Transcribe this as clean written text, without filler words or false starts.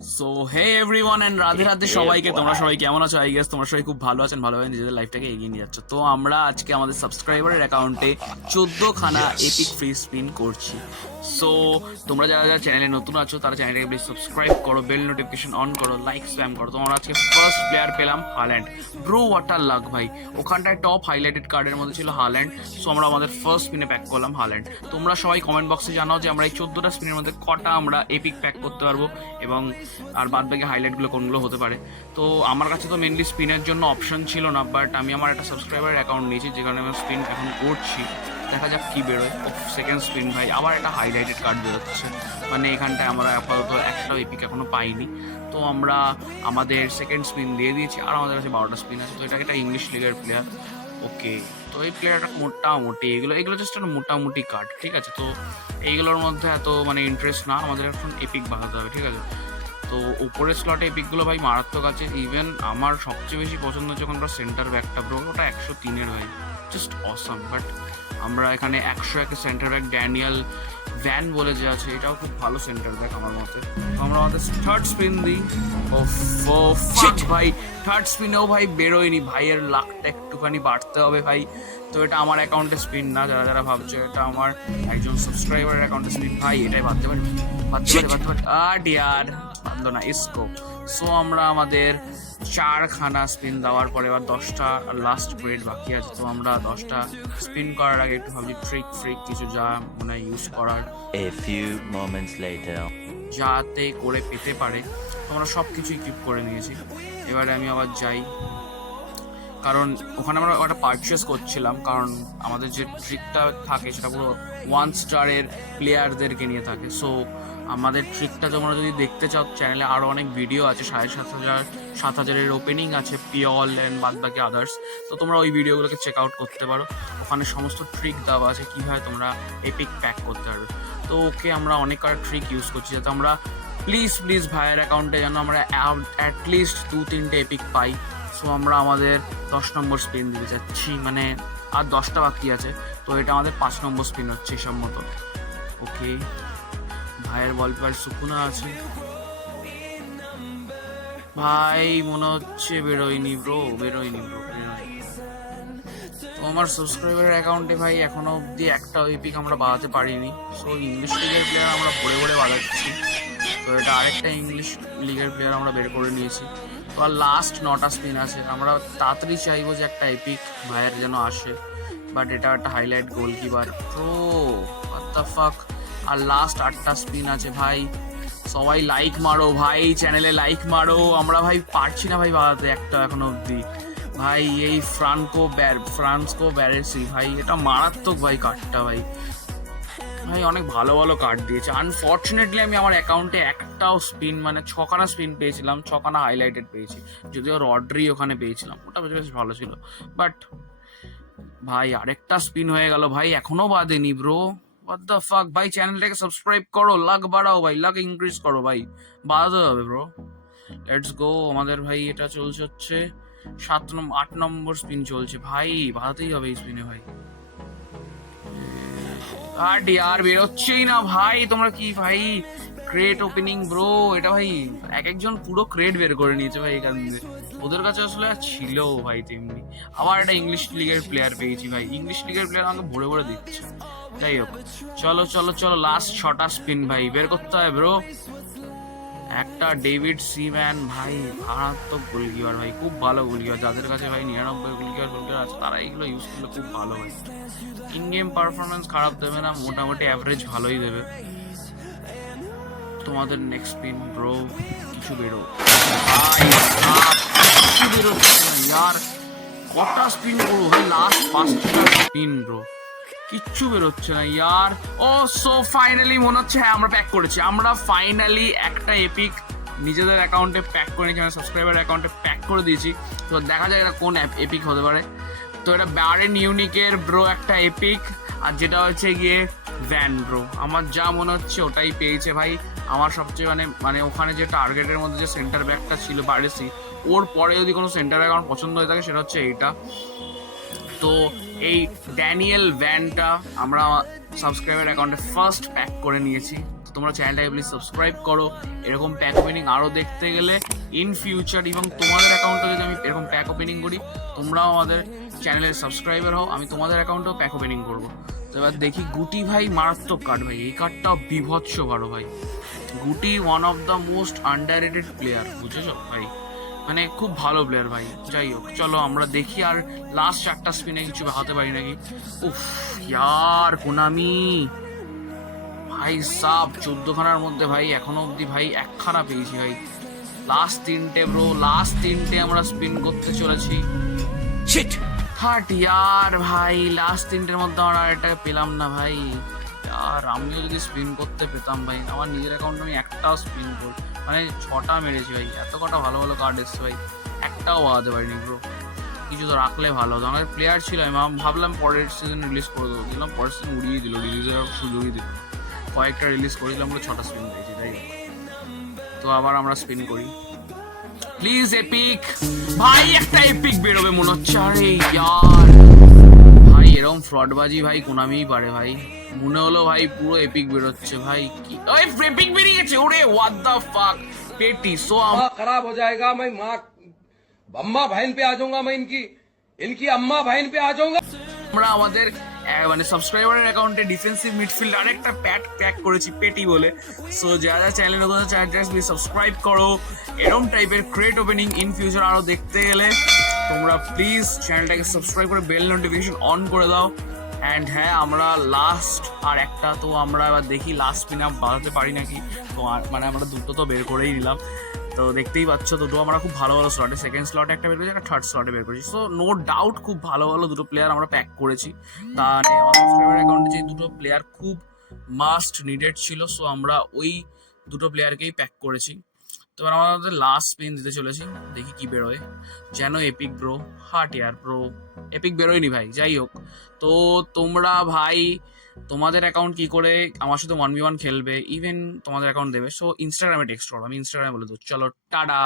So hey everyone and Radhe Radhe সবাইকে। তোমরা সবাই কেমন আছো? আই গেস তোমরা সবাই খুব ভালো আছেন, ভালোভাবে নিজেদের লাইফটাকে এগিয়ে নিয়ে যাচ্ছ। তো আমরা আজকে আমাদের সাবস্ক্রাইবারের অ্যাকাউন্টে 14খানা এপিক ফ্রি স্পিন করছি। সো তোমরা যারা যারা চ্যানেলে নতুন আছো তারা চ্যানেলটাকে প্লিজ সাবস্ক্রাইব করো, বেল নোটিফিকেশন অন করো, লাইক স্প্যাম করো। তোমরা আজকে ফার্স্ট প্লেয়ার পেলাম হাল্যান্ড। ব্রো ওয়াটার লাক ভাই, ওখানটায় টপ হাইলাইটেড কার্ডের মধ্যে ছিল হাল্যান্ড। সো আমরা আমাদের ফার্স্ট স্পিনে প্যাক করলাম হাল্যান্ড। তোমরা সবাই কমেন্ট বক্সে জানাও যে আমরা এই 14টা স্পিনের মধ্যে কটা আমরা এপিক প্যাক করতে পারবো এবং আর বাদ বাকি হাইলাইটগুলো কোনগুলো হতে পারে। তো আমার কাছে তো মেনলি স্পিনের জন্য অপশন ছিল না, বাট আমি আমার একটা সাবস্ক্রাইবার অ্যাকাউন্ট নিয়েছি যেখানে আমি স্পিন এখন করছি। দেখা যাক কী বেরোয়। সেকেন্ড স্পিন ভাই, আবার একটা হাইলাইটেড কার্ড বেরোচ্ছে। মানে এখানটায় আমরা আপাতত একটাও এপিক এখনো পাইনি। তো আমরা আমাদের সেকেন্ড স্পিন দিয়ে দিয়েছি আর আমাদের কাছে 12টা স্পিন আছে। তো এটা একটা ইংলিশ লিগের প্লেয়ার। ওকে, তো এই প্লেয়ারটা মোটামুটি এগুলো জাস্ট একটা মোটামুটি কার্ড, ঠিক আছে। তো এইগুলোর মধ্যে এত মানে ইন্টারেস্ট না, আমাদের এখন এপিক বানাতে হবে, ঠিক আছে। তো উপরের স্লটে এপিকগুলো ভাই মারাত্মক আছে। ইভেন আমার সবচেয়ে বেশি পছন্দ হচ্ছে ওখানকার সেন্টার ব্যাকটা, ব্রো ওটা 103-এর ভাই, জাস্ট অসাম। বাট আমরা এখানে 101-এর সেন্টার ব্যাক ড্যানিয়েল ভ্যান বলে যে আছে, এটাও খুব ভালো সেন্টার ব্যাক আমার মতে। তো আমরা আমাদের থার্ড স্পিন দিই। ও শিট ভাই, থার্ড স্পিনেও ভাই বেরোয়নি। ভাইয়ের লাকটা একটুখানি বাড়তে হবে ভাই। তো এটা আমার অ্যাকাউন্টে স্পিন না, যারা যারা ভাবছো এটা আমার একজন সাবস্ক্রাইবারের অ্যাকাউন্টে স্পিন। ভাই এটাই ভাবতে পারি, বান্ধ না ইসকো। সো আমরা আমাদের 4খানা স্পিন দেওয়ার পরে এবার 10টা লাস্ট ব্রেড বাকি আছে। তো আমরা 10টা স্পিন করার আগে একটু ভাবছি ট্রিক কিছু যা মানে ইউজ করার, A few moments later. যাতে করে পেতে পারে। তো আমরা সব কিছু ইকুইপ করে নিয়েছি। এবারে আমি আবার যাই, কারণ ওখানে আমরা একটা পারচেস করছিলাম, কারণ আমাদের যে ট্রিকটা থাকে সেটা পুরো 1 স্টারের প্লেয়ারদেরকে নিয়ে থাকে। সো আমাদের ট্রিকটা তোমরা যদি দেখতে চাও, চ্যানেলে আরও অনেক ভিডিও আছে, 7,500 7,000-এর ওপেনিং আছে, পিওল অ্যান্ড বাদ বাকি আদার্স। তো তোমরা ওই ভিডিওগুলোকে চেক আউট করতে পারো, ওখানে সমস্ত ট্রিক দেওয়া আছে কীভাবে তোমরা এপিক প্যাক করতে পারবে। তো ওকে, আমরা অনেক কটা ট্রিক ইউজ করছি যাতে আমরা প্লিজ ভাইয়ের অ্যাকাউন্টে যেন আমরা অ্যাটলিস্ট 2-3টে এপিক পাই। সো আমরা আমাদের 10 নম্বর স্পিন দিতে যাচ্ছি, মানে আর 10টা বাকি আছে। তো এটা আমাদের 5 নম্বর স্পিন হচ্ছে হিসাব মতো। ওকে, ভাইয়ের বল পেপার সুকুনা আছে ভাই, মনে হচ্ছে বেরোয়নি ব্রো। তো আমার সাবস্ক্রাইবারের অ্যাকাউন্টে ভাই এখনো অবধি একটা এপিক আমরা বাড়াতে পারিনি। সো ইংলিশ লিগের প্লেয়ার আমরা ভরে বাড়াচ্ছি। তো এটা আরেকটা ইংলিশ লিগের প্লেয়ার আমরা বের করে নিয়েছি। তো আর লাস্ট 9টা স্পিন আছে। আমরা তাড়াতাড়ি চাইবো যে একটা এপিক ভাইয়ের যেন আসে, বাট এটা একটা highlight goalkeeper pro, what the fuck. আর লাস্ট 8টা স্পিন আছে ভাই। সবাই লাইক মারো ভাই, চ্যানেলে লাইক মারো। আমরা ভাই পারছি না ভাই বাড়াতে একটা এখনো অবধি। ভাই এই ফ্রান্সকো ব্যারেসি ভাই, এটা মারাত্মক ভাই কার্ডটা ভাই। ভাই অনেক ভালো ভালো কার্ড দিয়েছে। আনফর্চুনেটলি আমি আমার অ্যাকাউন্টে একটাও স্পিন, মানে 6খানা স্পিন পেয়েছিলাম, 6খানা হাইলাইটেড পেয়েছি। যদিও রড্রি ওখানে পেয়েছিলাম, ওটা বেশ ভালো ছিল। বাট ভাই আরেকটা স্পিন হয়ে গেল ভাই, এখনো বাদেনি ব্রো, হোয়াট দ্য ফাক। ভাই চ্যানেলটাকে সাবস্ক্রাইব করো, লাক বাড়াও ভাই, লাক ইনক্রিজ করো ভাই, বাড়াতে হবে ব্রো। Let's go. আমাদের ভাই এটা চলছে হচ্ছে 8 নম্বর স্পিন চলছে ভাই, বাড়াতেই হবে এই স্পিনে ভাই। আর বেরোচ্ছেই না ভাই। তোমরা কি ভাই ক্রেট ওপেনিং ব্রো, এটা ভাই একজন পুরো ক্রেট বের করে নিয়েছে ভাই এখান থেকে। ওদের কাছে আসলে ছিল ভাই তেমনি। আবার একটা ইংলিশ লিগের প্লেয়ার পেয়েছি ভাই, ইংলিশ লিগের প্লেয়ার আমাকে ভরে দিচ্ছে। যাই হোক, চলো লাস্ট 6টা স্পিন ভাই বের করতে হয় ব্রো। একটা ডেভিড সিম্যান ভাই, মারাত্মক গোলকিপার ভাই, খুব ভালো গোলকিপার। যাদের কাছে ভাই 99 গোলকিপার আছে তারা এইগুলো ইউজ করলে খুব ভালো ভাই। ইন গেম পারফরমেন্স খারাপ দেবে না, মোটামুটি অ্যাভারেজ ভালোই দেবে। তোমাদের নেক্সট স্পিন ব্রো, কিছু বেরো ভাই, কিছু বেরোচ্ছে না ইয়ার। কটা স্পিন করবো ভাই, লাস্ট 5টা স্পিন ব্রো, কিচ্ছু বেরোচ্ছে না ইয়ার। ও সো ফাইনালি মনে হচ্ছে হ্যাঁ আমরা প্যাক করেছি। আমরা ফাইনালি একটা এপিক নিজেদের অ্যাকাউন্টে প্যাক করে নিয়েছি, মানে সাবস্ক্রাইবার অ্যাকাউন্টে প্যাক করে দিয়েছি। তো দেখা যায় এটা কোন এপিক হতে পারে। তো এটা ব্যারেন ইউনিকের ব্রো একটা এপিক, আর যেটা হচ্ছে গিয়ে ভ্যান ব্রো। আমার যা মনে হচ্ছে ওটাই পেয়েছে ভাই। আমার সবচেয়ে মানে ওখানে যে টার্গেটের মধ্যে যে সেন্টার ব্যাকটা ছিল বারেসি, ওর পরে যদি কোনো সেন্টার ব্যাক আমার পছন্দ হয়ে থাকে সেটা হচ্ছে এইটা। তো এই ড্যানিয়েল ভ্যানটা আমরা সাবস্ক্রাইবার অ্যাকাউন্টে ফার্স্ট প্যাক করে নিয়েছি। তো তোমরা চ্যানেলটাকে প্লিজ সাবস্ক্রাইব করো। এরকম প্যাক ওপেনিং আরও দেখতে গেলে ইন ফিউচার, এবং তোমাদের অ্যাকাউন্টে যদি আমি এরকম প্যাক ওপেনিং করি, তোমরাও আমাদের চ্যানেলের সাবস্ক্রাইবার হও, আমি তোমাদের অ্যাকাউন্টেও প্যাক ওপেনিং করবো। তো এবার দেখি গুটি ভাই মারাত্মক কার্ড ভাই, এই কার্ডটা বিভৎস ভালো ভাই। গুটি one of the most underrated player, বুঝেছো ভাই, মানে খুব ভালো প্লেয়ার ভাই। যাই হোক, চলো আমরা দেখি আর লাস্ট 4টা স্পিনে কিছু হাতে পারি নাকি। উফ ইয়ার কোনামি ভাই সাব 14খানার মধ্যে ভাই এখনো অবধি ভাই 1খানা পেয়েছি ভাই। লাস্ট 3টে ব্রো, লাস্ট 3টে আমরা স্পিন করতে চলেছি। শিট 30 ইয়ার ভাই, লাস্ট 3টের মধ্যে আমরা আরেকটাকে পেলাম না ভাই। আর আমিও যদি স্পিন করতে পেতাম ভাই, আমার নিজের অ্যাকাউন্টে আমি একটাও স্পিন করি, মানে 6টা মেরেছি ভাই। এত কটা ভালো ভালো কার্ড এসছে ভাই, একটাও বাগাতে পারিনি ব্রো। কিছু তো রাখলে ভালো হতো, আমাদের প্লেয়ার ছিল, আমি ভাবলাম পরের সিজন রিলিজ করে দেবো, দিলাম পরের সিজন উড়িয়ে দিল, রিলিজের সুযোগই দিল। কয়েকটা রিলিজ করেছিলাম বলে 6টা স্পিন পেয়েছি, তাই তো আবার আমরা স্পিন করি। প্লিজ এপিক ভাই, একটা এপিক বেরোবে মনে হচ্ছে। আরে ইয়ার ভাই, এরকম ফ্রডবাজি ভাই কোনামিই পারে ভাই। মনে হলো ভাই পুরো এপিক বেরোচ্ছে ভাই। কি ওই এপিক বেরিয়ে গেছে, ওরে হোয়াট দ্য ফাক। পেটি সো खराब हो जाएगा। मैं माँ अम्मा बहन पे आ जाऊंगा। मैं इनकी इनकी अम्मा बहन पे आ जाऊंगा। আমরা আমাদের মানে সাবস্ক্রাইবারের অ্যাকাউন্টে ডিফেন্সিভ মিডফিল্ড আরেকটা প্যাক করেছি পেটি বলে। সো যারা চ্যানেলে নতুন চ্যানেলটা প্লিজ সাবস্ক্রাইব করো। এরকম টাইপের ক্রেট ওপেনিং ইন ফিউচার আরও দেখতে গেলে তোমরা প্লিজ চ্যানেলটাকে সাবস্ক্রাইব করে বেল নোটিফিকেশন অন করে দাও। অ্যান্ড হ্যাঁ, আমরা লাস্ট আর একটা, তো আমরা এবার দেখি লাস্ট স্পিন আপ বাড়াতে পারি নাকি। তো মানে আমরা দুটো তো বের করেই নিলাম, তো দেখতেই পাচ্ছ দুটো আমরা খুব ভালো ভালো স্লটে, সেকেন্ড স্লটে একটা বের করেছি, একটা থার্ড স্লটে বের করেছি। সো নো ডাউট খুব ভালো ভালো দুটো প্লেয়ার আমরা প্যাক করেছি। তাহলে আমার সাবস্ক্রাইবার অ্যাকাউন্টে যে দুটো প্লেয়ার খুব মাস্ট নিডেড ছিল, সো আমরা ওই দুটো প্লেয়ারকেই প্যাক করেছি। তো এবার আমাদের লাস্ট স্পিন দিতে চলেছি, দেখি কি বেরোয়। যেন এপিক ব্রো, হার্ট ইয়ার ব্রো, এপিক বেরোয়নি ভাই। যাই হোক, তো তোমরা ভাই তোমাদের অ্যাকাউন্ট কি করে আমার সাথে 1v1 খেলবে, ইভেন তোমাদের অ্যাকাউন্ট দেবে, সো ইনস্টাগ্রামে টেক্সট করো, আমি ইনস্টাগ্রামে বলে দেবো। চলো টাটা।